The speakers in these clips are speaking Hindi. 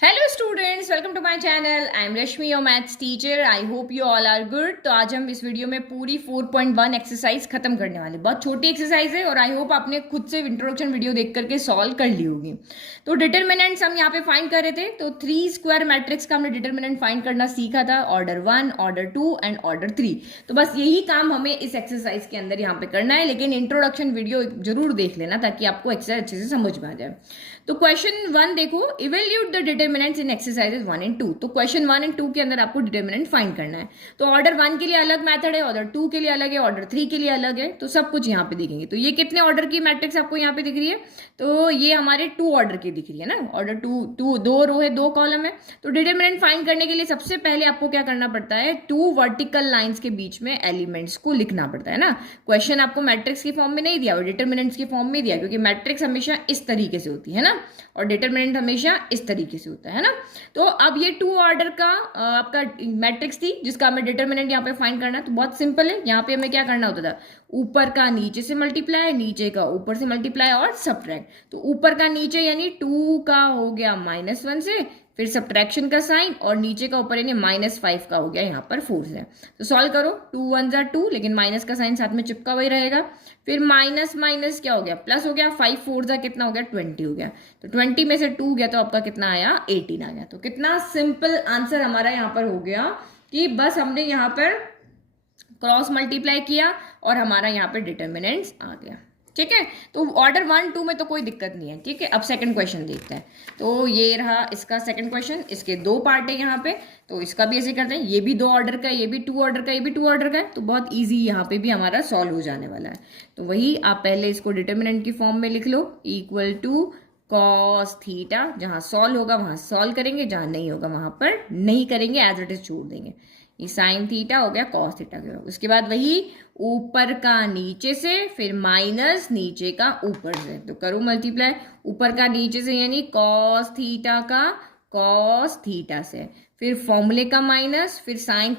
Hello students, welcome to my channel. I am Rashmi, your maths teacher. I hope you all are good. तो आज हम इस वीडियो में पूरी 4.1 एक्सरसाइज खत्म करने वाले। बहुत छोटी एक्सरसाइज है और आई होप आपने खुद से इंट्रोडक्शन वीडियो देख करके सॉल्व कर ली होगी। तो डिटरमिनेंट्स हम यहाँ पे फाइंड कर रहे थे। तो 3 स्क्वायर मैट्रिक्स का हमने डिटरमिनेंट फाइंड करना सीखा था, ऑर्डर 1, ऑर्डर 2 एंड ऑर्डर 3। तो बस यही काम हमें इस एक्सरसाइज के अंदर यहाँ पे करना है, लेकिन इंट्रोडक्शन वीडियो जरूर देख लेना ताकि आपको एक्सरसाइज अच्छे से समझ में आ जाए। तो क्वेश्चन 1 देखो, evaluate the determinants in exercises 1 and 2। तो क्वेश्चन 1 एंड 2 के अंदर आपको डिटरमिनेंट फाइंड करना है। तो ऑर्डर 1 के लिए अलग मेथड है, ऑर्डर 2 के लिए अलग है, ऑर्डर 3 के लिए अलग है। तो सब कुछ यहाँ पे दिखेंगे। तो ये कितने ऑर्डर की मैट्रिक्स आपको यहाँ पे दिख रही है? तो ये हमारे 2 ऑर्डर की दिख रही है ना। ऑर्डर 2 2 रो है, 2 कॉलम है। तो डिटरमिनेंट फाइंड करने के लिए सबसे पहले आपको क्या करना पड़ता है? 2 वर्टिकल लाइंस के बीच में एलिमेंट्स को लिखना पड़ता है ना। क्वेश्चन आपको मैट्रिक्स की फॉर्म में नहीं दिया, डिटरमिनेंट्स की फॉर्म में दिया, क्योंकि मैट्रिक्स हमेशा इस तरीके से होती है ना और डिटरमिनेंट हमेशा इस तरीके से होता है ना। तो अब ये 2 ऑर्डर का आपका मैट्रिक्स थी जिसका हमें डिटरमिनेंट यहाँ पे फाइंड करना है। तो बहुत सिंपल है, यहाँ पे हमें क्या करना होता था? ऊपर का नीचे से मल्टीप्लाई, नीचे का ऊपर से मल्टीप्लाई और सब्ट्रैक्ट। तो ऊपर का नीचे यानी 2 का हो गया -1 से, फिर सब्ट्रैक्शन का साइन, और नीचे का ऊपर यानी -5 का हो गया यहाँ पर 4 से। तो सॉल्व करो, 2 1 जा 2, लेकिन माइनस का साइन साथ में चिपका हुआ ही रहेगा। फिर माइनस माइनस क्या हो गया? प्लस हो गया। 5 4 जा कितना हो गया? 20 हो गया। तो 20 में से 2 गया तो आपका कितना आया? 18 आ गया। तो कितना सिंपल आंसर हमारा यहाँ पर हो गया कि बस हमने यहाँ पर क्रॉस मल्टीप्लाई किया और हमारा यहाँ पे डिटरमिनेंट्स आ गया। ठीक है, तो ऑर्डर 1 2 में तो कोई दिक्कत नहीं है। ठीक है, अब सेकंड क्वेश्चन देखते हैं। तो ये रहा इसका सेकंड क्वेश्चन। इसके 2 पार्ट है यहाँ पे, तो इसका भी ऐसे करते हैं। ये भी 2 ऑर्डर का है, ये भी 2 ऑर्डर का, ये भी 2 ऑर्डर का है। तो बहुत ईजी यहाँ पे भी हमारा सॉल्व हो जाने वाला है। तो वही आप पहले इसको डिटरमिनेंट की फॉर्म में लिख लो, इक्वल टू कॉस थीटा। जहाँ सॉल्व होगा वहां सॉल्व करेंगे, जहाँ नहीं होगा वहां पर नहीं करेंगे, एज इट इज छोड़ देंगे। ये साइन थीटा हो गया, कॉस थीटा हो गया। उसके बाद वही ऊपर का नीचे से, फिर माइनस नीचे का ऊपर से। तो करो मल्टीप्लाई, ऊपर का नीचे से यानी कॉस थीटा का कॉस थीटा से, फिर फॉर्मूले का माइनस, फिर साइन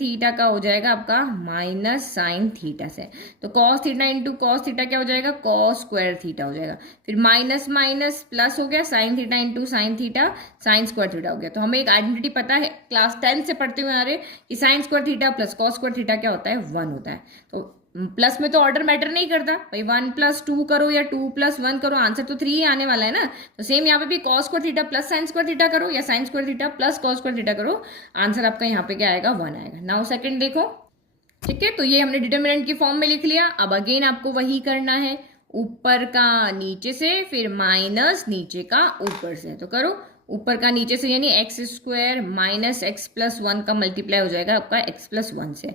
थीटा का हो जाएगा आपका माइनस साइन थीटा से। तो cos theta into cos theta क्या हो जाएगा? कॉस स्क्वायर थीटा हो जाएगा। फिर माइनस माइनस प्लस हो गया, sine theta into sine theta, sine square theta हो गया। तो हमें एक आइडेंटिटी पता है, क्लास 10 से पढ़ते हुए आ रहे कि sine square theta plus cos square theta क्या होता है? 1 होता है। तो प्लस में तो ऑर्डर मैटर नहीं करता भाई, 1 + 2 करो या 2 + 1 करो, आंसर तो 3 ही आने वाला है ना। तो सेम यहाँ पे भी cos square theta plus sine square theta करो या sine square theta plus cos square theta करो, आंसर आपका यहाँ पे क्या आएगा? 1 आएगा। नाउ सेकंड देखो। ठीक है, तो ये हमने डिटरमिनेंट की फॉर्म में लिख लिया। अब अगेन आपको वही करना है, ऊपर का नीचे से, फिर माइनस नीचे का ऊपर से। तो करो ऊपर का नीचे से यानी x² माइनस x+1 का मल्टीप्लाई हो जाएगा आपका x+1 से,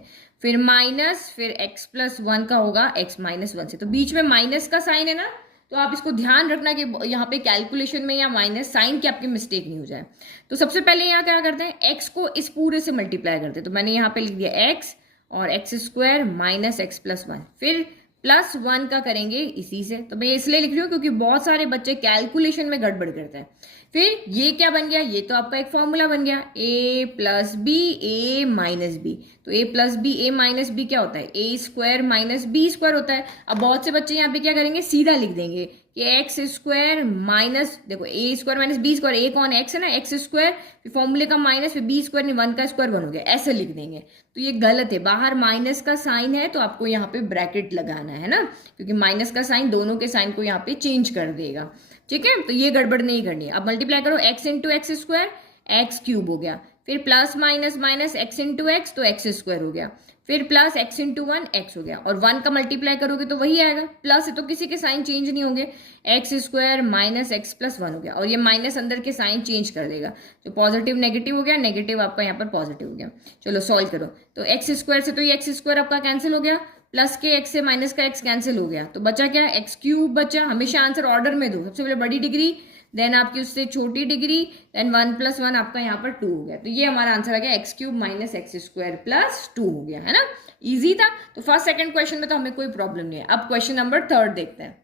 फिर माइनस, फिर x+1 का होगा x-1 से। तो बीच में माइनस का साइन है ना, तो आप इसको ध्यान रखना कि यहाँ पे कैलकुलेशन में या माइनस साइन की आपकी मिस्टेक नहीं हो जाए। तो सबसे पहले यहाँ क्या करते हैं? x को इस पूरे से मल्टीप्लाई करते हैं। तो मैंने यहाँ पे लिख दिया x और x² माइनस x+1, फिर +1 का करेंगे इसी से। तो मैं इसलिए लिख रही हूँ क्योंकि बहुत सारे बच्चे कैलकुलेशन में गड़बड़ करते हैं। फिर ये क्या बन गया? ये तो आपका एक फॉर्मूला बन गया, a + b a - b। तो a + b a - b क्या होता है? a² - b² होता है। अब बहुत से बच्चे यहाँ पे क्या करेंगे? सीधा लिख देंगे कि x² माइनस, देखो a² - b², a कौन? x है ना, x², फिर फॉर्मूले का माइनस, फिर b² 1 का स्क्वायर 1 हो गया, ऐसे लिख देंगे। तो ये गलत है, बाहर माइनस का साइन है तो आपको यहाँ पे ब्रैकेट लगाना है ना, क्योंकि माइनस का साइन दोनों के साइन को यहाँ पे चेंज कर देगा। ठीक है, तो ये गड़बड़ नहीं करनी है। अब मल्टीप्लाई करो, x इंटू x² x³ हो गया, फिर plus minus minus x into x, तो x² हो गया, फिर प्लस x इंटू 1 x हो गया, और 1 का मल्टीप्लाई करोगे तो वही आएगा, प्लस है तो किसी के साइन चेंज नहीं होंगे, x² माइनस x+1 हो गया, और ये माइनस अंदर के साइन चेंज कर देगा। तो पॉजिटिव नेगेटिव हो गया, नेगेटिव आपका यहाँ पर पॉजिटिव हो गया। चलो सॉल्व करो, तो x² से तो ये x² आपका कैंसिल हो गया, प्लस के x से माइनस का x कैंसिल हो गया, तो बचा क्या? x³ बचा। हमेशा आंसर ऑर्डर में दो, सबसे पहले बड़ी डिग्री, देन आपकी उससे छोटी डिग्री, देन 1 + 1 आपका यहाँ पर 2 हो गया। तो ये हमारा आंसर आ गया x³ माइनस x² प्लस 2 हो गया, है ना। इजी था। तो फर्स्ट सेकंड क्वेश्चन में तो हमें कोई प्रॉब्लम नहीं है। अब क्वेश्चन नंबर 3 देखते हैं।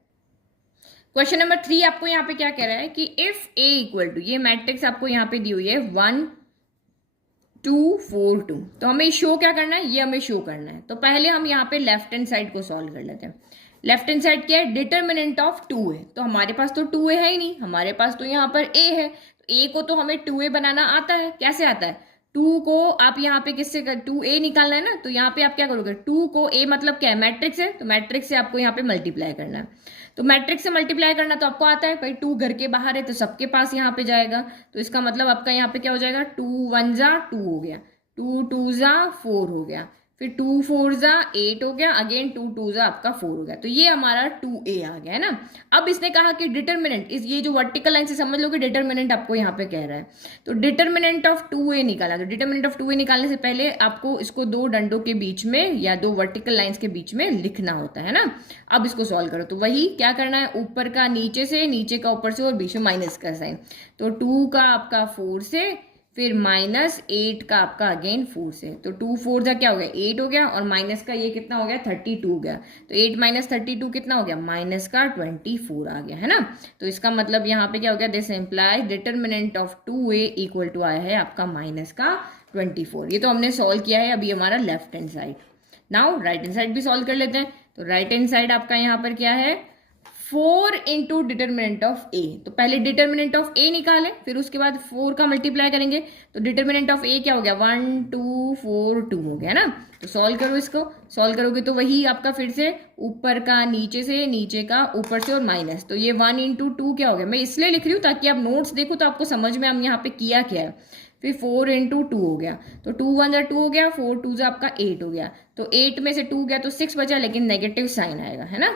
क्वेश्चन नंबर 3 आपको यहाँ पे क्या कह रहा है कि इफ a इक्वल टू, ये मैट्रिक्स आपको यहाँ पे दी हुई है 1 2 4 2। तो हमें शो क्या करना है? ये हमें शो करना है। तो पहले हम यहाँ पे लेफ्ट हैंड साइड को सॉल्व कर लेते हैं। लेफ्ट हैंड साइड क्या है, डिटर्मिनेंट ऑफ 2a, तो हमारे पास तो 2a है ही नहीं, हमारे पास तो यहाँ पर a है, तो a को तो हमें 2a बनाना आता है। कैसे आता है, 2 को आप यहाँ पे किससे कर, 2a निकालना है ना, तो यहाँ पे आप क्या करोगे, 2 को, a मतलब क्या है, मैट्रिक्स है, तो मैट्रिक्स से आपको यहाँ पे मल्टीप्लाई करना है। तो मैट्रिक्स से मल्टीप्लाई करना तो आपको आता है भाई, 2 घर के बाहर है तो सबके पास यहाँ पे जाएगा, तो इसका मतलब आपका यहाँ पे क्या हो जाएगा, 2 1 जा 2 हो गया, 2 2 जा 4 हो गया, फिर 2 4 जा 8 हो गया, अगेन 2 2 जा आपका 4 हो गया, तो ये हमारा 2a आ गया है ना। अब इसने कहा कि डिटर्मिनेंट, इस ये जो वर्टिकल लाइन से समझ लो कि डिटर्मिनेंट आपको यहाँ पे कह रहा है, तो डिटर्मिनेंट ऑफ 2a निकाला, तो डिटर्मिनेंट ऑफ 2a निकालने से पहले आपको इसको दो डंडों के बीच में या दो वर्टिकल लाइंस के बीच में लिखना होता है ना। अब इसको सॉल्व करो, तो वही क्या करना है, ऊपर का नीचे से, नीचे का ऊपर से, और बीच में माइनस का साइन, तो 2 का आपका 4 से, फिर -8 का आपका अगेन 4 से, तो 2 4 जा क्या हो गया, 8 हो गया, और माइनस का ये कितना हो गया, 32 हो गया, तो 8 - 32 कितना हो गया, माइनस का 24 आ गया है ना। तो इसका मतलब यहाँ पे क्या हो गया, this implies determinant of 2a equal to आया है आपका माइनस का 24। ये तो हमने सॉल्व किया है अभी हमारा left hand side. Now right hand side भी सॉल्व कर लेते हैं, तो राइट हैंड साइड आपका यहाँ पर क्या है, 4 इंटू डिटर्मिनेंट ऑफ ए, तो पहले डिटर्मिनेंट ऑफ ए निकालें, फिर उसके बाद 4 का मल्टीप्लाई करेंगे, तो डिटर्मिनेंट ऑफ ए क्या हो गया, 1 2 4 2 हो गया ना। तो सॉल्व करो, इसको सॉल्व करोगे तो वही आपका फिर से ऊपर का नीचे से, नीचे का ऊपर से, और माइनस, तो ये 1 इंटू 2 क्या हो गया, मैं इसलिए लिख रही हूँ ताकि आप नोट्स देखो तो आपको समझ में हम यहाँ पे किया क्या है। फिर 4 इंटू 2 हो गया, तो 2 1 जा 2 हो गया, 4 2 जा आपका 8 हो गया, तो 8 में से 2 गया तो 6 बचा, लेकिन नेगेटिव साइन आएगा है ना।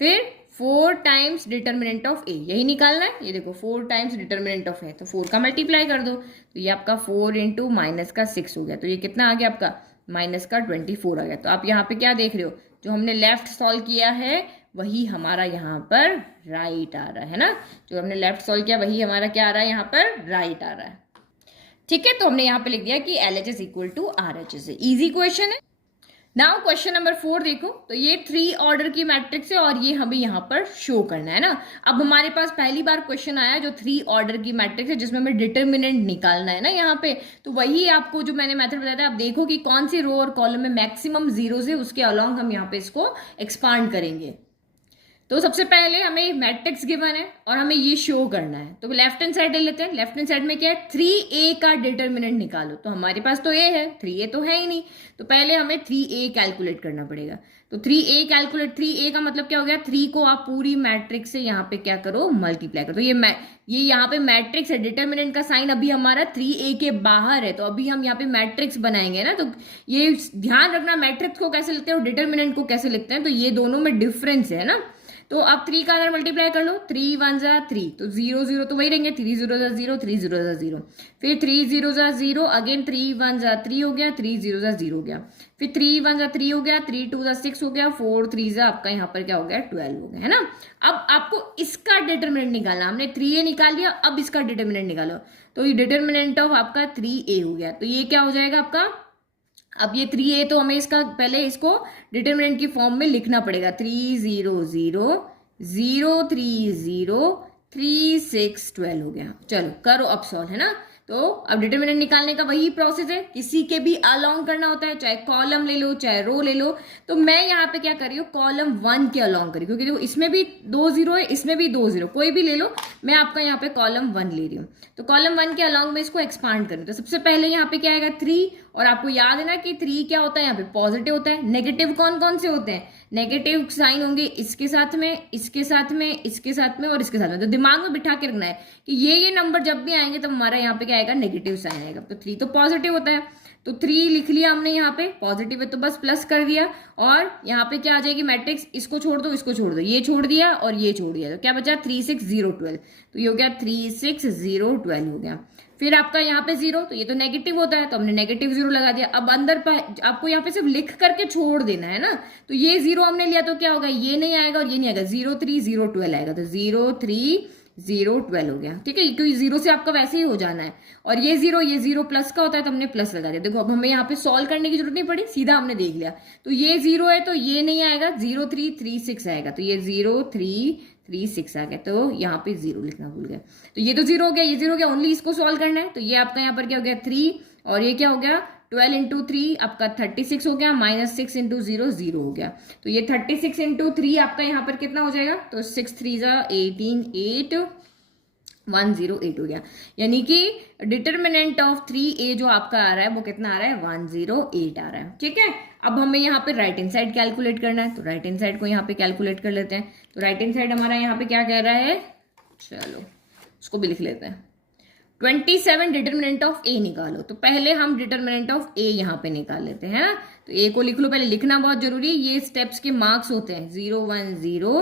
फिर 4 टाइम्स डिटर्मिनेंट ऑफ ए, यही निकालना है, ये देखो 4 टाइम्स डिटर्मिनेंट ऑफ ए, तो 4 का मल्टीप्लाई कर दो, तो ये आपका 4 इंटू माइनस का 6 हो गया, तो ये कितना आ गया आपका, माइनस का 24 आ गया। तो आप यहाँ पे क्या देख रहे हो, जो हमने लेफ्ट सॉल्व किया है वही हमारा यहाँ पर राइट आ रहा है ना, जो हमने लेफ्ट सॉल्व किया वही हमारा क्या आ रहा है, यहाँ पर राइट आ रहा है। ठीक है, तो हमने यहाँ पे लिख दिया कि LHS इक्वल टू RHS है, इजी क्वेश्चन है। नाउ क्वेश्चन नंबर 4 देखो, तो ये 3 ऑर्डर की मैट्रिक्स है और ये हमें यहाँ पर शो करना है ना। अब हमारे पास पहली बार क्वेश्चन आया जो 3 ऑर्डर की मैट्रिक्स है जिसमें हमें डिटर्मिनेंट निकालना है ना यहाँ पे, तो वही आपको जो मैंने मेथड बताया था, आप देखो कि कौन सी रो और कॉलम में मैक्सिमम जीरोस है, उसके अलॉन्ग हम यहाँ पे इसको एक्सपांड करेंगे। तो सबसे पहले हमें मैट्रिक्स गिवन है और हमें ये शो करना है, तो लेफ्ट हैंड साइड ले लेते हैं। लेफ्ट हैंड साइड में क्या है, 3a का डिटर्मिनेंट निकालो, तो हमारे पास तो a है, 3a तो है ही नहीं, तो पहले हमें 3a कैलकुलेट करना पड़ेगा। तो 3a कैलकुलेट, 3a का मतलब क्या हो गया, 3 को आप पूरी मैट्रिक्स से यहाँ पे क्या करो, मल्टीप्लाई करो। तो ये यहाँ पे मैट्रिक्स है, डिटर्मिनेंट का साइन अभी हमारा 3a के बाहर है, तो अभी हम यहाँ पे मैट्रिक्स बनाएंगे ना, तो ये ध्यान रखना मैट्रिक्स को कैसे लिखते हैं और डिटर्मिनेंट को कैसे लिखते हैं, तो ये दोनों में डिफरेंस है ना। तो आप 3 का अंदर मल्टीप्लाई कर लो, 3 1 जा 3, तो 0 0 तो वही रहेंगे, 3 0 जा 0, 3 0 जा 0, फिर 3 0 जा 0, अगेन 3 1 जा 3 हो गया, 3 0 जा 0 हो गया, फिर 3 1 जा 3 हो गया, 3 2 जा 6 हो गया, 4 3 जा आपका यहाँ पर क्या हो गया, 12 हो गया है ना। अब आपको इसका डिटर्मिनेंट निकालना, हमने 3a निकाल लिया, अब इसका डिटर्मिनेंट निकालो, तो ये डिटर्मिनेंट ऑफ आपका 3a हो गया, तो ये क्या हो जाएगा आपका, अब ये 3a तो हमें इसका पहले इसको डिटर्मिनेंट की फॉर्म में लिखना पड़ेगा, 3 0 0 0 3 0 3 6 12 हो गया। चलो करो अब सॉल्व, है ना। तो अब डिटर्मिनेंट निकालने का वही प्रोसेस है, किसी के भी अलोंग करना होता है, चाहे कॉलम ले लो चाहे रो ले लो। तो मैं यहाँ पे क्या कर रही हूँ, कॉलम 1 के अलोंग करी, क्योंकि देखो इसमें भी 2 0 है, इसमें भी 2 0, कोई भी ले लो, मैं आपका यहाँ पे कॉलम 1 ले रही हूँ। तो कॉलम 1 के अलोंग में इसको एक्सपांड करूँ, तो सबसे पहले यहाँ पे क्या आएगा 3, और आपको याद है ना कि 3 क्या होता है, यहाँ पे पॉजिटिव होता है। नेगेटिव कौन कौन से होते हैं, नेगेटिव साइन होंगे इसके साथ में, इसके साथ में, इसके साथ में और इसके साथ में। तो दिमाग में बिठा के रखना है कि ये नंबर जब भी आएंगे तो हमारा यहाँ पे क्या आएगा, नेगेटिव साइन आएगा। तो 3 तो पॉजिटिव होता है, तो 3 लिख लिया हमने, यहाँ पे पॉजिटिव है तो बस प्लस कर दिया, और यहाँ पे क्या आ जाएगी मैट्रिक्स, इसको छोड़ दो, इसको छोड़ दो, ये छोड़ दिया और ये छोड़ दिया, तो क्या बचा 3 6 0 12, तो ये हो गया 3 6 0 12 हो गया। फिर आपका यहाँ पे 0, तो ये तो नेगेटिव होता है, तो हमने नेगेटिव 0 लगा दिया। अब अंदर आपको यहाँ पे सिर्फ लिख करके छोड़ देना है ना, तो ये 0 हमने लिया तो क्या होगा, ये नहीं आएगा और ये नहीं आएगा, 0 3 0 12 आएगा, तो 0 3 0 12 हो गया। ठीक है, क्योंकि 0 से आपका वैसे ही हो जाना है, और ये 0 प्लस का होता है तो हमने प्लस लगा दिया। देखो अब हमें यहाँ पे सॉल्व करने की जरूरत नहीं पड़ी, सीधा हमने देख लिया। तो ये 0 है तो ये नहीं आएगा, 0 3 3 6 आएगा, तो ये 0 3 3 6 आ गया, तो यहाँ पे 0 लिखना भूल गया। तो ये तो 0 हो गया, ये 0 हो गया, ओनली इसको सॉल्व करना है। तो ये आपका यहाँ पर क्या हो गया 3, और ये क्या हो गया 12 इंटू 3 आपका 36 हो गया, -6 इंटू 0 0 हो गया। तो ये 36 इंटू 3 आपका यहाँ पर कितना हो जाएगा, तो 6 3 18 8 108 हो गया। यानी कि डिटर्मिनेंट ऑफ 3a जो आपका आ रहा है वो कितना आ रहा है, 108 आ रहा है। ठीक है, अब हमें यहाँ पे राइट हैंड साइड कैलकुलेट करना है, तो राइट हैंड साइड को यहाँ पे कैलकुलेट कर लेते हैं। तो राइट हैंड साइड हमारा यहाँ पे क्या कह रहा है, चलो उसको भी लिख लेते हैं। 27 डिटर्मिनेंट ऑफ ए निकालो, तो पहले हम डिटर्मिनेंट ऑफ ए यहाँ पे निकाल लेते हैं ना। तो ए को लिख लो, पहले लिखना बहुत जरूरी है, ये स्टेप्स के मार्क्स होते हैं। 0 1 0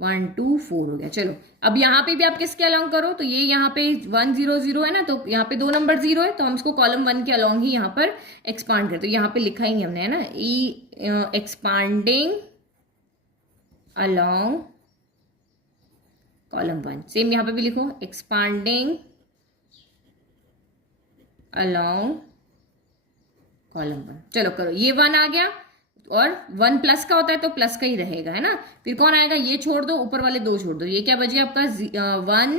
1 2 4 हो गया। चलो अब यहाँ पे भी आप किसके अलोंग करो, तो ये यहाँ पे 1 0 0 है ना, तो यहाँ पे 2 नंबर 0 है, तो हम इसको कॉलम 1 के अलोंग ही यहाँ पर एक्सपांड करते। तो यहाँ पे लिखा ही हमने है ना, एक्सपांडिंग अलोंग कॉलम 1। सेम यहाँ पे भी लिखो, एक्सपांडिंग अलोंग कॉलम 1। चलो करो, ये 1 आ गया, और 1 प्लस का होता है तो प्लस का ही रहेगा, है ना। फिर कौन आएगा, ये छोड़ दो, ऊपर वाले 2 छोड़ दो, ये क्या बच गया आपका 1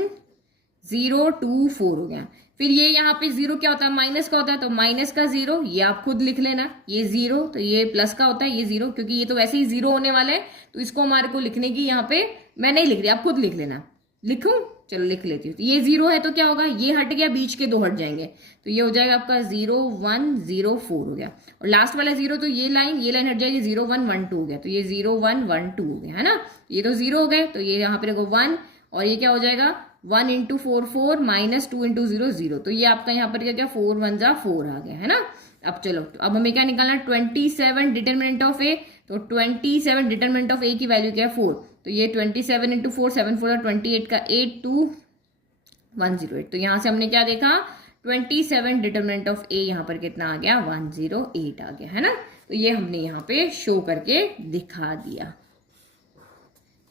0 2 4 हो गया। फिर ये यहाँ पे 0 क्या होता है, माइनस का होता है, तो माइनस का 0 ये आप खुद लिख लेना, ये 0 तो ये प्लस का होता है, ये 0 क्योंकि ये तो वैसे ही 0 होने वाला है, तो इसको हमारे को लिखने की यहाँ पे मैं नहीं लिख रही, आप खुद लिख लेना। लिखूं, चलो लिख लेती हूँ। तो ये 0 है तो क्या होगा, ये हट गया, बीच के 2 हट जाएंगे, तो ये हो जाएगा आपका 0 1 0 4 हो गया। और लास्ट वाला 0 तो ये लाइन हट जाएगी, 0 1 1 2 हो गया, तो ये 0 1 1 2 हो गया, है ना। ये तो 0 हो गए, तो ये यहाँ पे देखो 1, और ये क्या हो जाएगा 1 इंटू 4 4 माइनस 2 इंटू 0 0, तो ये आपका यहाँ पर क्या 4 1 4 आ गया, है ना। अब चलो, तो अब हमें क्या निकालना है, 27 डिटरमिनेंट ऑफ ए, तो 27 डिटरमिनेंट ऑफ ए की वैल्यू क्या है 4, तो ये 27 इंटू 4 7 4 28 का 8 2 108। तो यहाँ से हमने क्या देखा, 27 डिटरमिनेंट ऑफ ए यहाँ पर कितना आ गया, 108 आ गया, है ना। तो ये हमने यहाँ पे शो करके दिखा दिया।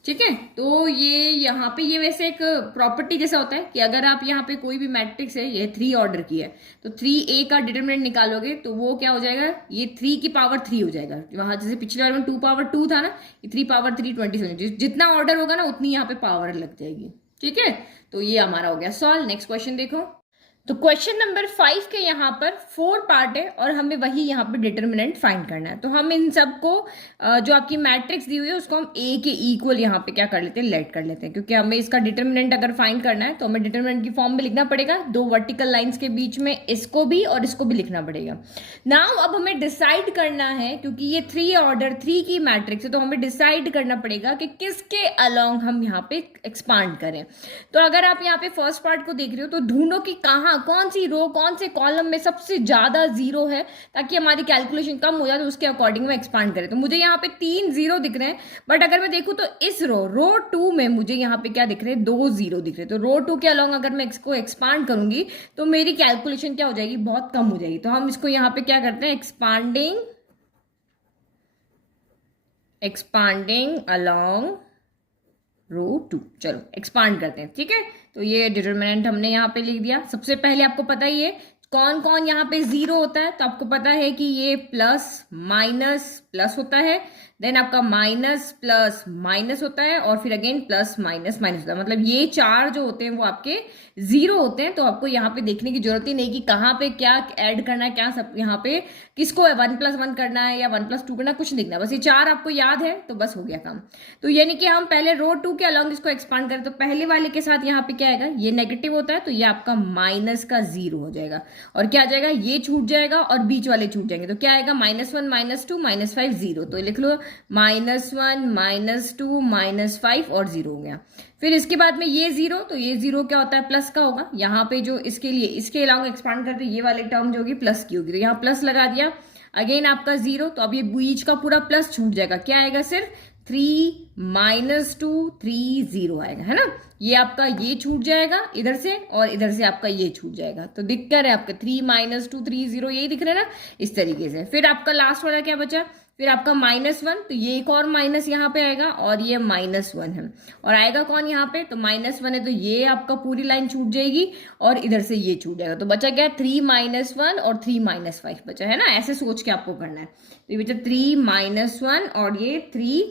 ठीक है, तो ये यहाँ पे ये वैसे एक प्रॉपर्टी जैसा होता है कि अगर आप यहाँ पे कोई भी मैट्रिक्स है, ये 3 ऑर्डर की है, तो 3a का डिटरमिनेंट निकालोगे तो वो क्या हो जाएगा, ये 3 की पावर 3 हो जाएगा। वहां जैसे पिछले वाले में 2 पावर 2 था ना, ये 3 पावर 3 27, जितना ऑर्डर होगा ना उतनी यहाँ पे पावर लग जाएगी। ठीक है, तो ये हमारा हो गया सॉल्व। नेक्स्ट क्वेश्चन देखो, तो क्वेश्चन नंबर 5 के यहाँ पर 4 पार्ट है और हमें वही यहाँ पे डिटर्मिनेंट फाइंड करना है। तो हम इन सबको जो आपकी मैट्रिक्स दी हुई है उसको हम ए के इक्वल यहाँ पे क्या कर लेते हैं, लेट कर लेते हैं, क्योंकि हमें इसका डिटर्मिनेंट अगर फाइंड करना है तो हमें डिटर्मिनेंट की फॉर्म में लिखना पड़ेगा, 2 वर्टिकल लाइन्स के बीच में इसको भी और इसको भी लिखना पड़ेगा। नाउ अब हमें डिसाइड करना है, क्योंकि ये 3 ऑर्डर 3 की मैट्रिक्स है, तो हमें डिसाइड करना पड़ेगा कि किसके अलोंग हम यहाँ पे एक्सपांड करें। तो अगर आप यहाँ पे फर्स्ट पार्ट को देख रहे हो तो ढूंढो कि कहाँ कौन सी रो कौन से कॉलम में सबसे ज्यादा 0 है, ताकि हमारी कैलकुलेशन कम हो जाए, तो उसके अकॉर्डिंग में एक्सपांड करें। तो मुझे यहाँ पे 3 0 दिख रहे हैं, बट अगर मैं देखूँ तो इस रो 2 में मुझे यहाँ पे क्या दिख रहे हैं, 2 0 दिख रहे हैं। तो रो 2 के अलोंग अगर मैं इसको एक्सपांड करूंगी तो मेरी कैलकुलेशन क्या हो जाएगी, बहुत कम हो जाएगी। तो हम इसको यहाँ पे क्या करते हैं, एक्सपांडिंग अलोंग रो 2, चलो एक्सपांड करते हैं। ठीक है, तो ये डिटरमिनेंट हमने यहाँ पे लिख दिया। सबसे पहले आपको पता ही है कौन कौन यहाँ पे 0 होता है, तो आपको पता है कि ये प्लस माइनस प्लस होता है, देन आपका माइनस प्लस माइनस होता है, और फिर अगेन प्लस माइनस माइनस होता है। मतलब ये 4 जो होते हैं वो आपके 0 होते हैं। तो आपको यहाँ पे देखने की जरूरत ही नहीं कि कहाँ पे क्या ऐड करना है, क्या सब यहाँ पे किसको 1 + 1 करना है या 1 + 2 करना, कुछ नहीं दिखना, बस ये 4 आपको याद है तो बस हो गया काम। तो यानी कि हम पहले रो 2 के अलोंग इसको एक्सपांड करें, तो पहले वाले के साथ यहाँ पे क्या आएगा, ये नेगेटिव होता है, तो ये आपका माइनस का 0 हो जाएगा, और क्या आ जाएगा, ये छूट जाएगा और बीच वाले छूट जाएंगे। तो क्या आएगा, -1 -2 -5 0, तो लिख लो -1 -2 -5 और 0 हो गया। फिर इसके बाद में ये 0, तो ये 0 क्या होता है, प्लस का होगा। यहाँ पे जो इसके लिए इसके अलावा एक्सपांड करते ये वाले टर्म जो होगी प्लस की होगी, तो यहाँ प्लस लगा दिया। अगेन आपका 0, तो अब ये बीच का पूरा प्लस छूट जाएगा, क्या आएगा, सिर्फ 3 -2 3 0 आएगा, है ना। ये आपका ये छूट जाएगा इधर से, और इधर से आपका ये छूट जाएगा। तो दिख कर है आपका 3 -2 3 0, यही दिख रहा है ना, इस तरीके से। फिर आपका लास्ट वाला क्या बचा, फिर आपका -1, तो ये एक और माइनस यहाँ पे आएगा, और ये -1 है, और आएगा कौन यहाँ पे, तो -1 है, तो ये आपका पूरी लाइन छूट जाएगी और इधर से ये छूट जाएगा। तो बचा क्या, 3 -1 और 3 -5 बचा, है ना। ऐसे सोच के आपको करना है। तो ये बचा 3 -1 और ये 3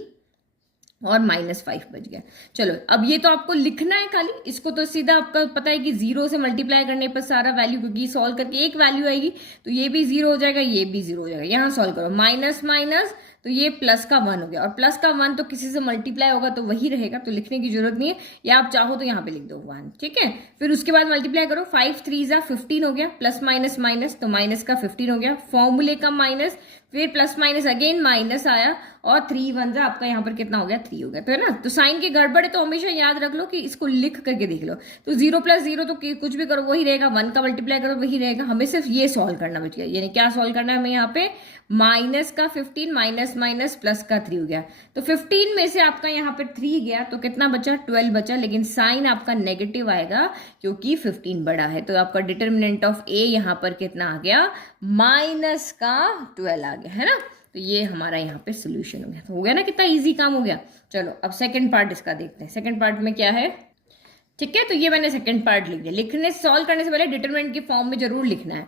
और -5 बच गया। चलो अब ये तो आपको लिखना है खाली, इसको तो सीधा आपका पता है कि 0 से मल्टीप्लाई करने पर सारा वैल्यू, क्योंकि सॉल्व करके एक वैल्यू आएगी तो ये भी 0 हो जाएगा, ये भी 0 हो जाएगा। यहाँ सॉल्व करो, माइनस माइनस तो ये प्लस का 1 हो गया, और प्लस का 1 तो किसी से मल्टीप्लाई होगा तो वही रहेगा, तो लिखने की जरूरत नहीं है, या आप चाहो तो यहाँ पे लिख दो 1, ठीक है। फिर उसके बाद मल्टीप्लाई करो, 5 3 जा 15 हो गया, प्लस माइनस माइनस तो माइनस का 15 हो गया, फॉर्मूले का माइनस, फिर प्लस माइनस अगेन माइनस आया, और 3 1 जा आपका यहाँ पर कितना हो गया, 3 हो गया। तो है ना, तो साइन की गड़बड़ है तो हमेशा याद रख लो कि इसको लिख करके देख लो। तो 0 + 0 तो कुछ भी करो वही रहेगा, 1 का मल्टीप्लाई करो वही रहेगा, हमें सिर्फ ये सॉल्व करना बच गया। यानी क्या सॉल्व करना है हमें यहाँ पे, माइनस का 15 माइनस माइनस प्लस का 3 हो गया। तो 15 में से आपका यहाँ पर 3 गया तो कितना बचा, 12 बचा, लेकिन साइन आपका नेगेटिव आएगा क्योंकि 15 बड़ा है। तो आपका डिटर्मिनेंट ऑफ ए यहाँ पर कितना आ गया, माइनस का 12 आ गया, है ना। तो ये हमारा यहाँ पे सोल्यूशन हो गया। तो हो गया ना, कितना इजी काम हो गया। चलो अब सेकंड पार्ट इसका देखते हैं। सेकंड पार्ट में क्या है, ठीक है। तो ये मैंने सेकंड पार्ट लिख दिया। लिखने सॉल्व करने से पहले डिटरमिनेंट की फॉर्म में जरूर लिखना है।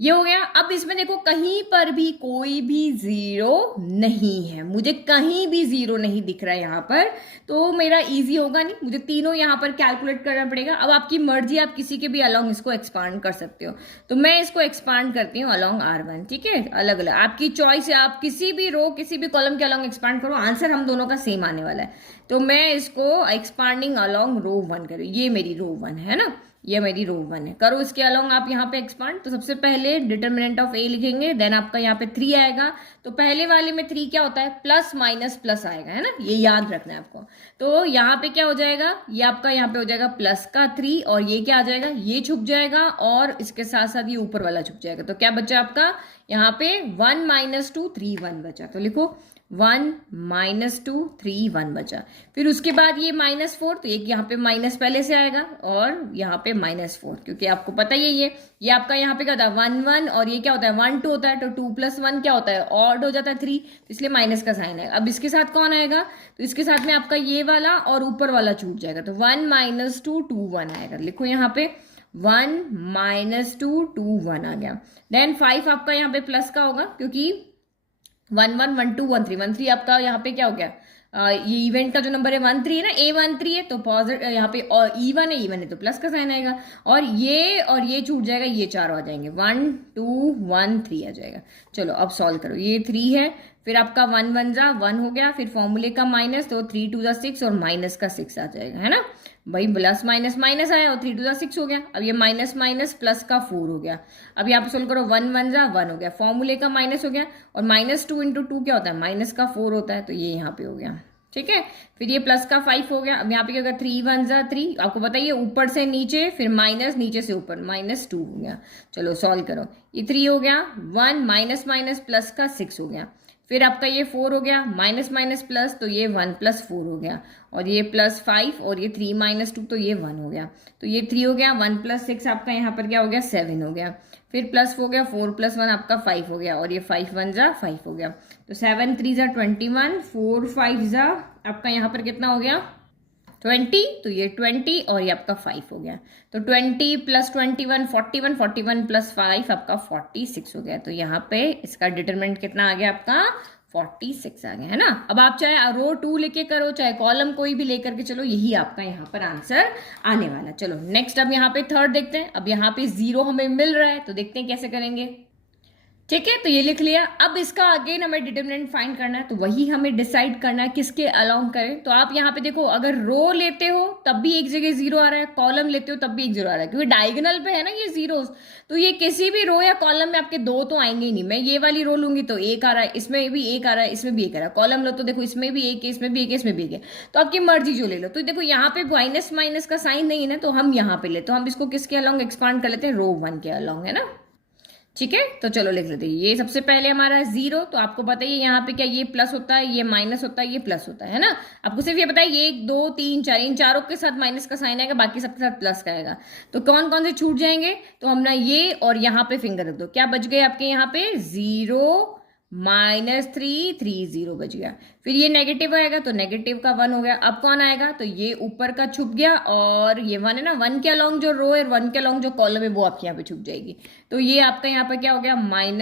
ये हो गया। अब इसमें देखो कहीं पर भी कोई भी 0 नहीं है, मुझे कहीं भी 0 नहीं दिख रहा है यहाँ पर, तो मेरा इजी होगा नहीं, मुझे तीनों यहाँ पर कैलकुलेट करना पड़ेगा। अब आपकी मर्जी, आप किसी के भी अलोंग इसको एक्सपांड कर सकते हो, तो मैं इसको एक्सपांड करती हूँ अलोंग R1, ठीक है। अलग अलग आपकी चॉइस है, आप किसी भी रो किसी भी कॉलम के अलोंग एक्सपांड करो, आंसर हम दोनों का सेम आने वाला है। तो मैं इसको एक्सपांडिंग अलोंग रो 1 करूँ, ये मेरी रो 1 है ना, ये मेरी रो 1 है। करो इसके अलोंग आप यहाँ पे एक्सपांड। तो सबसे पहले डिटर्मिनेंट ऑफ ए लिखेंगे, देन आपका यहाँ पे 3 आएगा। तो पहले वाले में 3 क्या होता है, प्लस माइनस प्लस आएगा, है ना, ये याद रखना है आपको। तो यहाँ पे क्या हो जाएगा, ये आपका यहाँ पे हो जाएगा प्लस का 3, और ये क्या आ जाएगा, ये छुप जाएगा, और इसके साथ साथ ये ऊपर वाला छुप जाएगा। तो क्या बचा आपका यहाँ पे 1 - 2 3 1 बचा। तो लिखो 1 - 2 3 1 बचा। फिर उसके बाद ये -4, तो एक यहाँ पे माइनस पहले से आएगा, और यहाँ पे -4, क्योंकि आपको पता ही है ये आपका यहाँ पे क्या होता है 1 1, और ये क्या होता है 1 2 होता है। तो 2 + 1 क्या होता है, ऑड हो जाता है 3, तो इसलिए माइनस का साइन है। अब इसके साथ कौन आएगा, तो इसके साथ में आपका ये वाला और ऊपर वाला छूट जाएगा। तो 1 - 2 2 1 आएगा। लिखो यहाँ पे 1 - 2 2 1 आ गया। देन 5 आपका यहाँ पे प्लस का होगा, क्योंकि 1 1 1 2 1 3 1 3 आपका यहाँ पे क्या हो गया, ये इवेंट का जो नंबर है 1 3 है ना, A13 है, तो पॉजिटिव यहाँ पे, और E1 है तो प्लस का साइन आएगा, और ये छूट जाएगा, ये 4 आ जाएंगे, 1 2 1 3 आ जाएगा। चलो अब सॉल्व करो, ये 3 है, फिर आपका 1 1 जा 1 हो गया, फिर फॉर्मूले का माइनस, तो 3 2 जा 6, और माइनस का 6 आ जाएगा, है ना भाई। प्लस माइनस माइनस आया, और 3 2 जा 6 हो गया। अब ये माइनस माइनस प्लस का 4 हो गया। अब यहाँ पे सोल्व करो, 1 1 जा 1 हो गया, फॉर्मूले का माइनस हो गया, और -2 × 2 क्या होता है, माइनस का 4 होता है, तो ये यहाँ पे हो गया, ठीक है। फिर ये प्लस का 5 हो गया। अब यहाँ पे क्या होगा, 3 1 जा 3, आपको बताइए ऊपर से नीचे, फिर माइनस, नीचे से ऊपर, -2 हो गया। चलो सॉल्व करो, ये 3 हो गया, 1 माइनस माइनस प्लस का 6 हो गया, फिर आपका ये 4 हो गया, माइनस माइनस प्लस, तो ये 1 + 4 हो गया, और ये +5, और ये 3 - 2, तो ये 1 हो गया। तो ये 3 हो गया, 1 + 6 आपका यहाँ पर क्या हो गया, 7 हो गया। फिर प्लस हो गया, 4 + 1 आपका 5 हो गया, और ये 5 1 जा 5 हो गया। तो 7 3 जा 21, 4 5 जा आपका यहाँ पर कितना हो गया, 20, तो ये 20, और ये आपका 5 हो गया। तो 20 + 21 41, 41 + 5 आपका 46 हो गया। तो यहाँ पे इसका डिटरमिनेंट कितना आ गया आपका, 46 आ गया, है ना। अब आप चाहे रो 2 लेके करो, चाहे कॉलम कोई भी लेकर के चलो, यही आपका यहाँ पर आंसर आने वाला। चलो नेक्स्ट अब यहाँ पे थर्ड देखते हैं। अब यहाँ पे 0 हमें मिल रहा है, तो देखते हैं कैसे करेंगे, ठीक है। तो ये लिख लिया। अब इसका अगेन हमें डिटरमिनेंट फाइंड करना है, तो वही हमें डिसाइड करना है किसके अलोंग करें। तो आप यहाँ पे देखो, अगर रो लेते हो तब भी एक जगह 0 आ रहा है, कॉलम लेते हो तब भी एक 0 आ रहा है, क्योंकि डायगोनल पे है ना ये जीरोस, तो ये किसी भी रो या कॉलम में आपके 2 तो आएंगे ही नहीं। मैं ये वाली रो लूंगी तो 1 आ रहा है, इसमें भी 1 आ रहा है, इसमें भी 1 आ रहा है। कॉलम लो तो देखो इसमें भी 1 है, इसमें भी 1 है, इसमें भी 1 है, तो आपकी मर्जी जो ले लो। तो देखो यहाँ पे माइनस माइनस का साइन नहीं है ना, तो हम यहाँ पे ले, तो हम इसको किसके अलोंग एक्सपांड कर लेते हैं, रो 1 के अलोंग, है ना, ठीक है। तो चलो लिख लेते हैं। ये सबसे पहले हमारा 0, तो आपको बताइए यहाँ पे क्या, ये प्लस होता है, ये माइनस होता है, ये प्लस होता है ना। आपको सिर्फ ये बताइए 1 2 3 4, इन चारों के साथ माइनस का साइन आएगा, बाकी सबके साथ प्लस का आएगा। तो कौन कौन से छूट जाएंगे, तो हम ना ये और यहाँ पे फिंगर रख दो, क्या बच गए आपके यहाँ पे 0 -330 बच गया। फिर ये नेगेटिव आएगा तो नेगेटिव का 1 हो गया। अब कौन आएगा, तो ये ऊपर का छुप गया और ये 1 है ना, 1 के अलॉन्ग जो रो है, 1 के अलॉन्ग जो कॉलम है वो आपके यहाँ पे छुप जाएगी। तो ये आपका यहाँ पे क्या हो गया, -1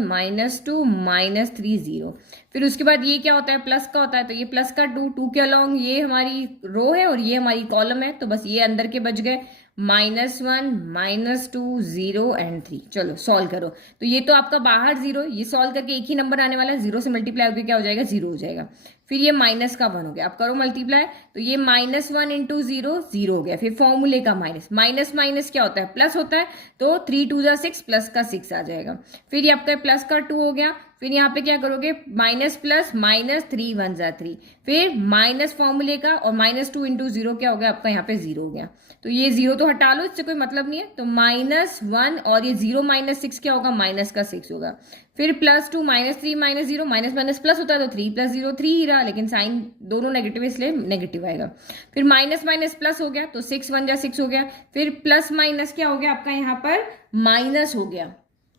-2 -30। फिर उसके बाद ये क्या होता है, प्लस का होता है, तो ये प्लस का 2 के अलॉन्ग ये हमारी रो है और ये हमारी कॉलम है, तो बस ये अंदर के बच गए, -1 -2 0 एंड 3। चलो सॉल्व करो। तो ये तो आपका बाहर 0, ये सॉल्व करके एक ही नंबर आने वाला है, 0 से मल्टीप्लाई होकर क्या हो जाएगा, 0 हो जाएगा। फिर ये माइनस का 1 हो गया, अब करो मल्टीप्लाई, तो ये -1 इंटू 0 0 हो गया। फिर फॉर्मूले का माइनस, माइनस माइनस क्या होता है, प्लस होता है, तो 3 2 जा 6, प्लस का 6 आ जाएगा। फिर ये आपका प्लस का 2 हो गया। फिर यहाँ पे क्या करोगे, माइनस प्लस -3 1 जा 3, फिर माइनस फॉर्मूले का और -2 इंटू 0 क्या हो गया आपका यहाँ पे 0 हो गया। तो ये 0 तो हटा लो, इससे कोई मतलब नहीं है, तो -1 और ये 0 -6 क्या होगा, माइनस का 6 होगा। फिर +2 -3 -0, माइनस माइनस प्लस होता है तो 3 + 0 3 ही रहा, लेकिन साइन दोनों नेगेटिव है इसलिए नेगेटिव आएगा। फिर माइनस माइनस प्लस हो गया, तो 6 1 जा 6 हो गया। फिर प्लस माइनस क्या हो गया आपका यहाँ पर, माइनस हो गया,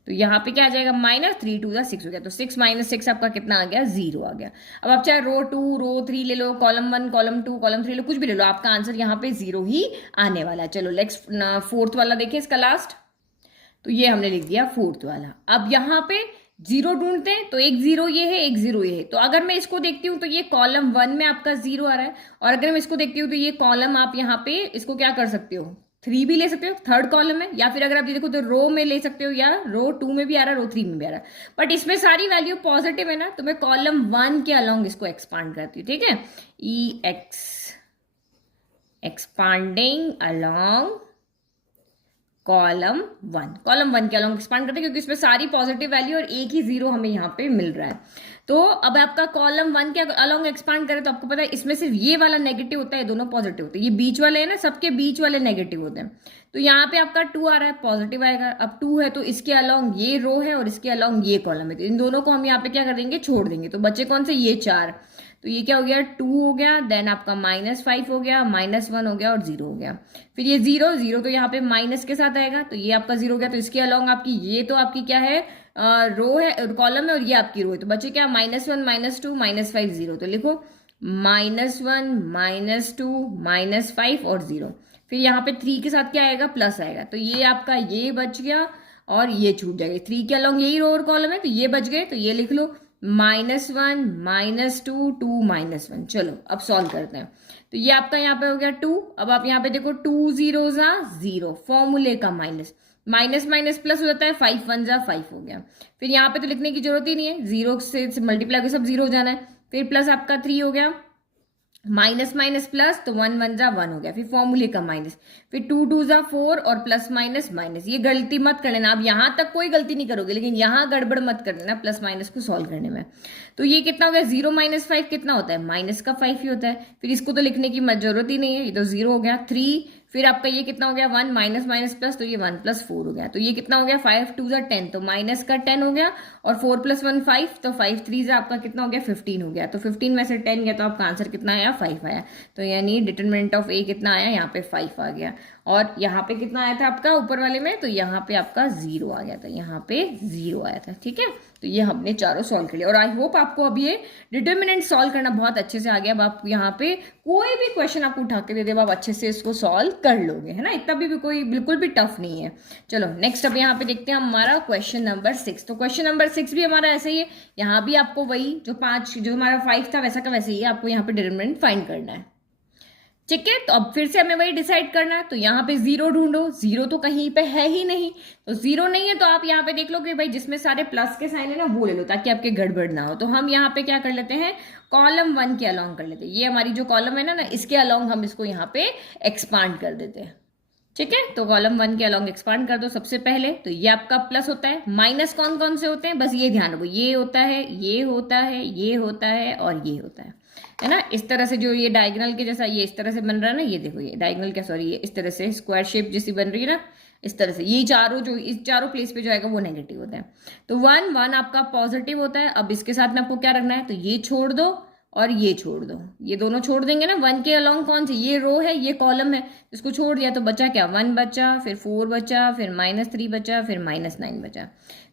तो यहाँ पे क्या आ जाएगा, -3 2 जा 6 हो गया। तो 6 - 6 आपका कितना आ गया, 0 आ गया। अब आप चाहे रो 2 रो 3 ले लो, कॉलम 1 कॉलम 2 कॉलम 3 ले लो, कुछ भी ले लो, आपका आंसर यहाँ पे 0 ही आने वाला है। चलो नेक्स्ट 4th वाला देखें, इसका लास्ट। तो ये हमने लिख दिया 4th वाला। अब यहाँ पे 0 ढूंढते हैं, तो एक 0 ये है, एक 0 ये है। तो अगर मैं इसको देखती हूँ तो ये कॉलम 1 में आपका 0 आ रहा है, और अगर मैं इसको देखती हूँ तो ये कॉलम आप यहाँ पे इसको क्या कर सकते हो, 3 भी ले सकते हो, थर्ड कॉलम है, या फिर अगर आप ये देखो तो रो में ले सकते हो, या रो 2 में भी आ रहा है, रो 3 में भी आ रहा है। बट इसमें सारी वैल्यू पॉजिटिव है ना, तो मैं कॉलम 1 के अलॉन्ग इसको एक्सपांड करती हूँ, ठीक है, एक्सपांडिंग अलॉन्ग कॉलम 1 के अलॉन्ग एक्सपांड करते हैं, क्योंकि इसमें सारी पॉजिटिव वैल्यू और एक ही 0 हमें यहाँ पे मिल रहा है। तो अब आपका कॉलम 1 के अलॉन्ग एक्सपांड करें तो आपको पता है इसमें सिर्फ ये वाला नेगेटिव होता है, दोनों पॉजिटिव होते हैं। ये बीच वाले है ना, सबके बीच वाले नेगेटिव होते हैं। तो यहाँ पे आपका 2 आ रहा है, पॉजिटिव आएगा। अब 2 है तो इसके अलॉन्ग ये रो है और इसके अलॉन्ग ये कॉलम है, तो इन दोनों को हम यहाँ पे क्या कर देंगे, छोड़ देंगे। तो बचे कौन से, ये 4। तो ये क्या हो गया, 2 हो गया, देन आपका -5 हो गया, -1 हो गया और 0 हो गया। फिर ये 0 तो यहाँ पे माइनस के साथ आएगा, तो ये आपका 0 हो गया। तो इसके अलॉन्ग आपकी ये तो आपकी क्या है, रो है, कॉलम है, और ये आपकी रो है। तो बचे क्या, -1 -2 -5 0। तो लिखो -1 -2 -5 और 0। फिर यहाँ पे 3 के साथ क्या आएगा, प्लस आएगा। तो ये आपका ये बच गया और ये छूट जाएगा। 3 के अलॉन्ग यही रो और कॉलम है, तो ये बच गए, तो ये लिख लो -1 -2 2 -1। चलो अब सॉल्व करते हैं। तो ये आपका यहाँ पे हो गया 2। अब आप यहाँ पे देखो 2 0 जा 0, फॉर्मूले का माइनस माइनस प्लस हो जाता है, 5 1 जा 5 हो गया। फिर यहाँ पे तो लिखने की जरूरत ही नहीं है, 0 से मल्टीप्लाई को सब 0 हो जाना है। फिर प्लस आपका 3 हो गया, माइनस माइनस प्लस, तो 1 1 जा 1 हो गया। फिर फॉर्मूले का माइनस, फिर 2 2 जा 4 और प्लस माइनस माइनस। ये गलती मत कर लेना, आप यहां तक कोई गलती नहीं करोगे, लेकिन यहां गड़बड़ मत कर लेना प्लस माइनस को सॉल्व करने में। तो ये कितना हो गया, 0 - 5 कितना होता है, माइनस का 5 ही होता है। फिर इसको तो लिखने की जरूरत ही नहीं है, ये तो 0 हो गया। 3, फिर आपका ये कितना हो गया, 1 माइनस माइनस प्लस, तो ये 1 + 4 हो गया। तो ये कितना हो गया, 5 2 जा 10, तो माइनस का 10 हो गया, और 4 + 1 5, तो 5 3 जा आपका कितना हो गया, 15 हो गया। तो 15 में से 10 गया, तो आपका आंसर कितना आया, 5 आया। तो यानी डिटरमिनेंट ऑफ ए कितना आया, यहाँ पे 5 आ गया। और यहाँ पे कितना आया था आपका ऊपर वाले में, तो यहाँ पे आपका 0 आ गया था, यहाँ पे 0 आया था, ठीक है। तो ये हमने चारों सॉल्व कर लिया, और आई होप आपको अब ये डिटरमिनेंट सॉल्व करना बहुत अच्छे से आ गया। अब आप यहाँ पे कोई भी क्वेश्चन आपको उठा के दे दे, आप अच्छे से इसको सॉल्व कर लोगे, है ना, इतना भी कोई बिल्कुल भी टफ नहीं है। चलो नेक्स्ट अब यहाँ पे देखते हैं हमारा क्वेश्चन नंबर 6। तो क्वेश्चन नंबर 6 भी हमारा ऐसा ही है, यहाँ भी आपको वही जो हमारा 5 था वैसा का वैसे ही आपको यहाँ पे डिटरमिनेंट फाइंड करना है, ठीक है। तो अब फिर से हमें वही डिसाइड करना है। तो यहाँ पे 0 ढूंढो, 0 तो कहीं पे है ही नहीं, तो 0 नहीं है तो आप यहाँ पे देख लो कि भाई जिसमें सारे प्लस के साइन है ना वो ले लो, ताकि आपके गड़बड़ ना हो। तो हम यहाँ पे क्या कर लेते हैं, कॉलम 1 के अलॉन्ग कर लेते हैं। ये हमारी जो कॉलम है ना इसके अलॉन्ग हम इसको यहाँ पे एक्सपांड कर देते हैं, ठीक है। तो कॉलम 1 के अलॉन्ग एक्सपांड कर दो सबसे पहले। तो ये आपका प्लस होता है, माइनस कौन कौन से होते हैं, बस ये ध्यान रखो, ये होता है, ये होता है, ये होता है और ये होता है ना। इस तरह से जो ये डायगोनल के जैसा ये इस तरह से बन रहा है ना, ये देखो ये डायगोनल क्या, सॉरी ये इस तरह से स्क्वायर शेप जैसी बन रही है ना, इस तरह से ये चारों जो इस चारों प्लेस पे जो आएगा वो नेगेटिव होता है। तो 1 1 आपका पॉजिटिव होता है। अब इसके साथ में आपको क्या रखना है, तो ये छोड़ दो और ये छोड़ दो, ये दोनों छोड़ देंगे ना। 1 के अलॉन्ग कौन से, ये रो है ये कॉलम है, इसको छोड़ दिया तो बचा क्या, 1 बचा, फिर 4 बचा, फिर -3 बचा, फिर -9 बचा।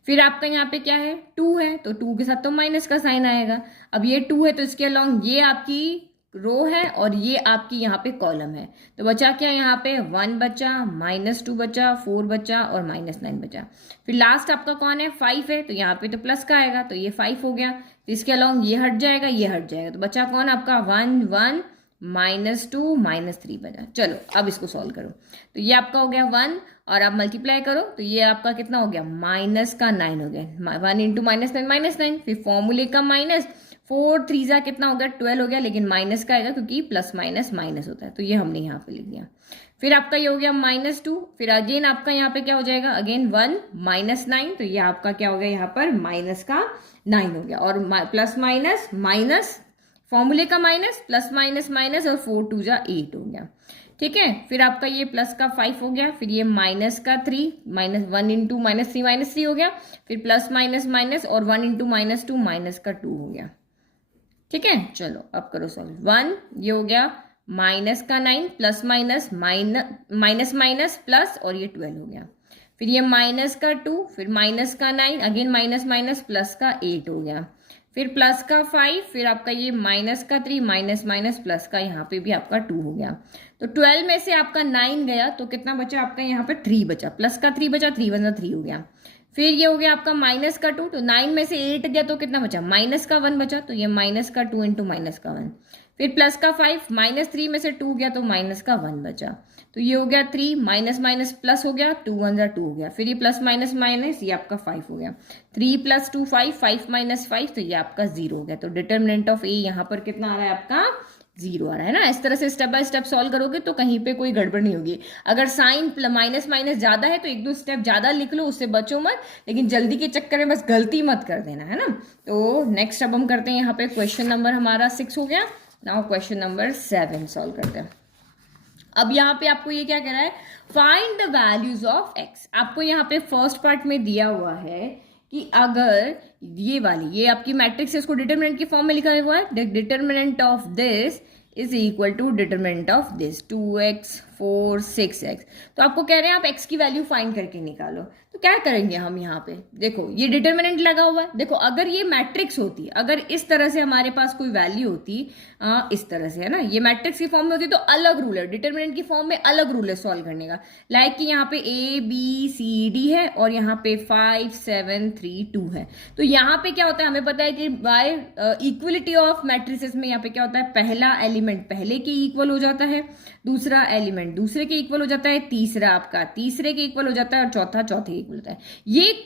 फिर आपका यहाँ पे क्या है, 2 है, तो 2 के साथ तो माइनस का साइन आएगा। अब ये 2 है तो इसके अलॉन्ग ये आपकी रो है और ये आपकी यहाँ पे कॉलम है। तो बचा क्या यहाँ पे, 1 बचा, -2 बचा, 4 बचा और -9 बचा। फिर लास्ट आपका कौन है, 5 है, तो यहाँ पे तो प्लस का आएगा, तो ये 5 हो गया। तो इसके अलॉन्ग ये हट जाएगा, ये हट जाएगा, तो बचा कौन आपका 1 1 -2 -3 बचा। चलो अब इसको सॉल्व करो, तो ये आपका हो गया 1 और आप मल्टीप्लाई करो तो ये आपका कितना हो गया, -9 हो गया। 1 इंटू -9 -9, फिर फॉर्मूले का माइनस, 4 3 जा कितना हो गया, 12 हो गया, लेकिन माइनस का आएगा क्योंकि प्लस माइनस माइनस होता है, तो ये हमने यहाँ पे लिख दिया। फिर आपका ये हो गया -2, फिर अगेन आपका यहाँ पे क्या हो जाएगा, अगेन 1 -9, तो ये आपका क्या हो गया यहाँ पर माइनस का 9 हो गया, और प्लस माइनस माइनस, फॉर्मूले का माइनस, प्लस माइनस माइनस, और 4 2 जा 8 हो गया। ठीक है, फिर आपका ये प्लस का 5 हो गया, फिर ये माइनस का 3, -1 इंटू -3 हो गया, फिर प्लस माइनस माइनस, और 1 इंटू -2 माइनस का 2 हो गया। ठीक है, चलो अब करो सॉल्व। 1 ये हो गया माइनस का 9, plus minus minus minus plus, और ये 12 हो गया। फिर ये माइनस का 2, फिर माइनस का 9, अगेन माइनस माइनस, प्लस का 8 हो गया। फिर प्लस का 5, फिर आपका ये माइनस का 3, माइनस माइनस प्लस का यहाँ पे भी आपका 2 हो गया। तो 12 में से आपका 9 गया, तो कितना बचा आपका यहाँ पे 3 बचा, प्लस का 3 बचा, 3 1 3 हो गया। फिर ये हो गया आपका माइनस का 2, तो 9 में से 8 गया तो कितना बचा, माइनस का 1 बचा, तो ये माइनस का 2 इंटू माइनस का 1। फिर प्लस का 5, -3 में से 2 गया तो माइनस का 1 बचा, तो ये हो गया 3, माइनस माइनस प्लस हो गया, 2 1 2 हो गया। फिर ये प्लस माइनस माइनस, ये आपका 5 हो गया। 3 + 2 5, 5 - 5, तो ये आपका 0 हो गया। तो डिटर्मिनेंट ऑफ ए यहाँ पर कितना आ रहा है आपका, 0 आ रहा है ना। इस तरह से स्टेप बाय स्टेप सॉल्व करोगे तो कहीं पे कोई गड़बड़ नहीं होगी। अगर साइन माइनस माइनस ज्यादा है तो 1 2 स्टेप ज्यादा लिख लो, उससे बचो मत, लेकिन जल्दी के चक्कर में बस गलती मत कर देना, है ना। तो नेक्स्ट अब हम करते हैं यहाँ पे क्वेश्चन नंबर हमारा 6 हो गया। नाउ क्वेश्चन नंबर 7 सॉल्व करते हैं। अब यहाँ पे आपको ये क्या कह रहा है, find the values of x. आपको यहाँ पे फर्स्ट पार्ट में दिया हुआ है कि अगर ये वाली, ये आपकी मैट्रिक्स है, इसको डिटरमिनेंट की फॉर्म में लिखा हुआ है, the determinant of this is equal to determinant of this, 2x 4 6x। तो आपको कह रहे हैं आप x की वैल्यू फाइंड करके निकालो। तो क्या करेंगे हम यहाँ पे, देखो ये डिटरमिनेंट लगा हुआ है, देखो अगर ये मैट्रिक्स होती, अगर इस तरह से हमारे पास कोई वैल्यू होती, इस तरह से, है ना, ये मैट्रिक्स की फॉर्म में होती तो अलग रूल है, डिटरमिनेंट की फॉर्म में अलग रूल है सॉल्व करने का। लाइक कि यहाँ पे A B C D है और यहाँ पे 5 7 3 2 है। तो यहाँ पे क्या होता है, हमें पता है कि बाय इक्वलिटी ऑफ मैट्रिसेस में यहाँ पे क्या होता है, पहला एलिमेंट पहले के इक्वल हो जाता है, दूसरा एलिमेंट दूसरे के इक्वल हो जाता है, तीसरा आपका तीसरे के इक्वल हो जाता है, और चौथा चौथे के इक्वल होता है।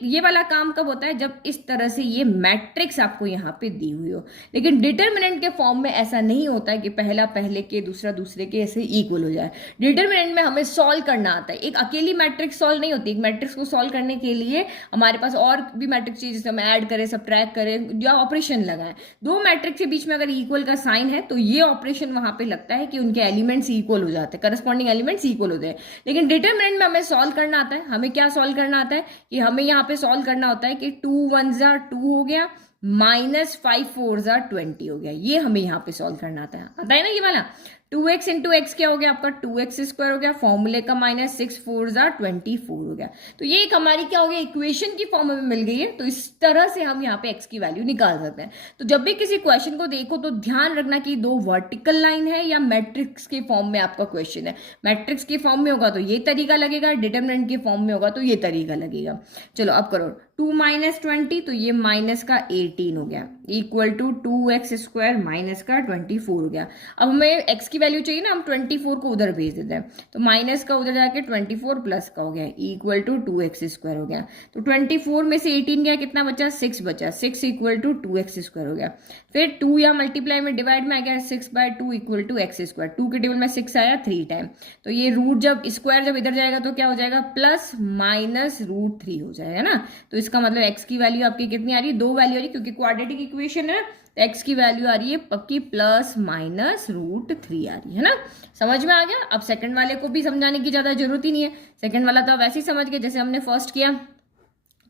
ये वाला काम कब होता है, जब इस तरह से ये मैट्रिक्स आपको यहाँ पे दी हुई हो। लेकिन डिटरमिनेंट के फॉर्म में ऐसा नहीं होता है कि पहला पहले के दूसरा दूसरे के ऐसे इक्वल हो जाए। डिटरमिनेंट में हमें सॉल्व करना आता है, एक अकेली मैट्रिक्स सॉल्व नहीं होती। एक मैट्रिक्स को सॉल्व करने के लिए हमारे पास और भी मैट्रिक्स चाहिए, जिसे हम ऐड करें, सबट्रैक्ट करें या ऑपरेशन लगाएं। दो मैट्रिक्स के बीच में अगर इक्वल का साइन है तो ये ऑपरेशन वहां पे लगता है कि उनके एलिमेंट्स इक्वल हो जाते हैं, करस्पॉन्डिंग एलिमेंट्स इक्वल होते हैं। लेकिन डिटरमिनेंट में हमें सॉल्व करना आता है, हमें क्या सॉल्व करना आता है कि हमें यहाँ पे सॉल्व करना होता है कि 2 1 2 हो गया, -5 4 20 हो गया। ये हमें यहाँ पे सॉल्व करना आता है ना ये वाला। 2x इंटू एक्स क्या हो गया आपका, 2x² हो गया, फॉर्मूले का -6 4 24 हो गया। तो ये एक हमारी क्या हो गया, इक्वेशन की फॉर्म में मिल गई है। तो इस तरह से हम यहाँ पे x की वैल्यू निकाल सकते हैं। तो जब भी किसी क्वेश्चन को देखो तो ध्यान रखना कि दो वर्टिकल लाइन है या मैट्रिक्स के फॉर्म में आपका क्वेश्चन है। मैट्रिक्स के फॉर्म में होगा तो ये तरीका लगेगा, डिटरमिनेंट के फॉर्म में होगा तो ये तरीका लगेगा। चलो अब करो, 2 - 20, तो ये माइनस का 18 हो गया, इक्वल टू 2x² माइनस का 24 हो गया। अब हमें x की वैल्यू चाहिए ना, हम 24 को उधर भेज देते हैं, तो माइनस का उधर जाके 24 प्लस का हो गया, इक्वल टू 2x² हो गया। तो 24 में से 18 गया, कितना बचा, 6 बचा, 6 इक्वल टू 2x² हो गया। फिर 2 या मल्टीप्लाई में डिवाइड में आ गया, 6/2 इक्वल टू x²। 2 के टेबल में 6 आया 3 टाइम, तो ये रूट जब स्क्वायर जब इधर जाएगा तो क्या हो जाएगा, +-√3 हो जाएगा ना। तो इसका मतलब x की वैल्यू आपकी कितनी आ रही है, 2 वैल्यू आ रही है, क्योंकि क्वाड्रेटिक इक्वेशन है तो x की वैल्यू आ रही है पक्की +-√3 आ रही है ना। समझ में आ गया। अब सेकंड वाले को भी समझाने की ज्यादा जरूरत ही नहीं है, सेकंड वाला तो वैसे ही समझ गए जैसे हमने फर्स्ट किया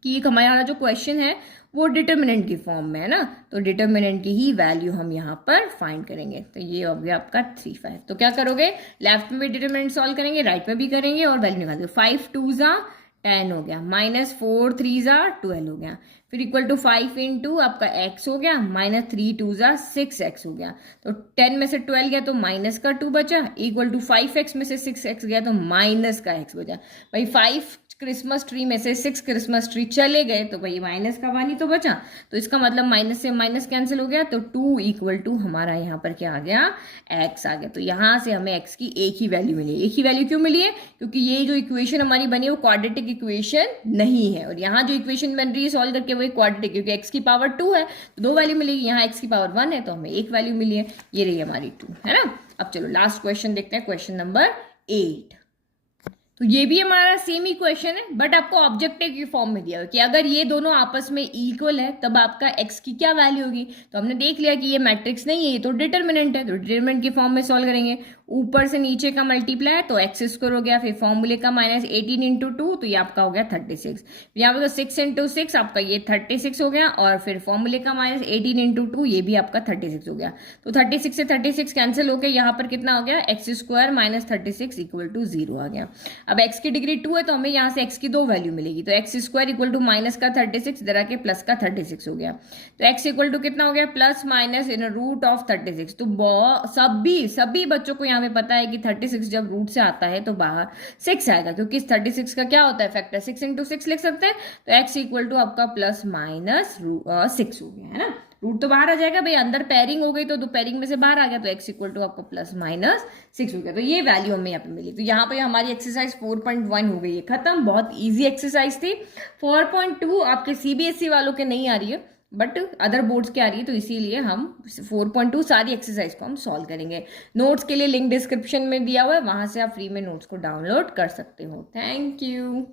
कि हमारा जो क्वेश्चन है वो डिटरमिनेंट की फॉर्म में है ना। तो डिटरमिनेंट की ही वैल्यू हम यहाँ पर फाइंड करेंगे। तो ये हो गया आपका 3 5। तो क्या करोगे, लेफ्ट में भी डिटरमिनेंट सॉल्व करेंगे, राइट में भी करेंगे और वैल्यू निकाल दो। 5 2 = 10 हो गया, माइनस 4 3 12 हो गया, फिर इक्वल टू 5 इंटू आपका x हो गया, माइनस 3 2 6x हो गया। तो 10 में से 12 गया तो माइनस का 2 बचा, इक्वल टू 5x में से 6x गया तो माइनस का x बचा। भाई 5 क्रिसमस ट्री में से 6 क्रिसमस ट्री चले गए तो भाई माइनस का 1 ही तो बचा, तो इसका मतलब माइनस से माइनस कैंसिल हो गया, तो 2 इक्वल टू हमारा यहाँ पर क्या आ गया, x आ गया। तो यहाँ से हमें x की एक ही वैल्यू मिली। एक ही वैल्यू क्यों मिली है, क्योंकि ये जो इक्वेशन हमारी बनी है वो क्वाड्रेटिक इक्वेशन नहीं है, और यहाँ जो इक्वेशन बन रही है सॉल्व करके वही क्वाड्रेटिक, क्योंकि x की पावर 2 है तो 2 वैल्यू मिलेगी, यहाँ x की पावर 1 है तो हमें एक वैल्यू मिली है, ये रही हमारी 2, है ना। अब चलो लास्ट क्वेश्चन देखते हैं, क्वेश्चन नंबर 8। तो ये भी हमारा सेम ही क्वेश्चन है, बट आपको ऑब्जेक्टिव की फॉर्म में दिया हुआ कि अगर ये दोनों आपस में इक्वल है तब आपका x की क्या वैल्यू होगी। तो हमने देख लिया कि ये मैट्रिक्स नहीं है, ये तो डिटरमिनेंट है, तो डिटरमिनेंट की फॉर्म में सॉल्व करेंगे। ऊपर से नीचे का मल्टीप्लाई है तो एक्स स्क्वायर हो गया, फिर फॉर्मूले का माइनस 18 इंटू 2 तो ये आपका हो गया 36, यहाँ पे 6 इंटू 6 आपका ये 36 हो गया, और फिर फॉर्मूले का माइनस 18 इंटू 2 ये भी आपका 36 हो गया। तो 36 से 36 कैंसिल हो गया, यहाँ पर कितना हो गया, x square minus 36 equal to 0 आ गया। अब एक्स की डिग्री 2 है तो हमें यहाँ से एक्स की 2 वैल्यू मिलेगी, तो x square equal to minus का 36 इधर आके प्लस का 36 हो गया, तो एक्स इक्वल टू कितना हो गया, plus minus in root of 36। तो सभी बच्चों को यहाँ पे पता है कि 36 जब रूट से आता है तो बाहर 6 आएगा, क्योंकि 36 का क्या होता है फैक्टर, 6 इंटू 6 लिख सकते हैं। तो एक्स इक्वल टू आपका प्लस माइनस 6 हो गया, है ना। रूट तो बाहर आ जाएगा भाई, अंदर पेयरिंग हो गई तो दो पेयरिंग में से बाहर आ गया, तो एक्स इक्वल टू आपका प्लस माइनस 6 हो गया। तो ये वैल्यू हमें यहाँ पे मिली। तो यहाँ पे हमारी एक्सरसाइज 4.1 हो गई है खत्म। बहुत इजी एक्सरसाइज थी। 4.2 आपके सीबीएसई वालों के नहीं आ रही है, बट अदर बोर्ड्स के आ रही है, तो इसीलिए हम 4.2 सारी एक्सरसाइज को हम सॉल्व करेंगे। नोट्स के लिए लिंक डिस्क्रिप्शन में दिया हुआ है, वहां से आप फ्री में नोट्स को डाउनलोड कर सकते हो। Thank you.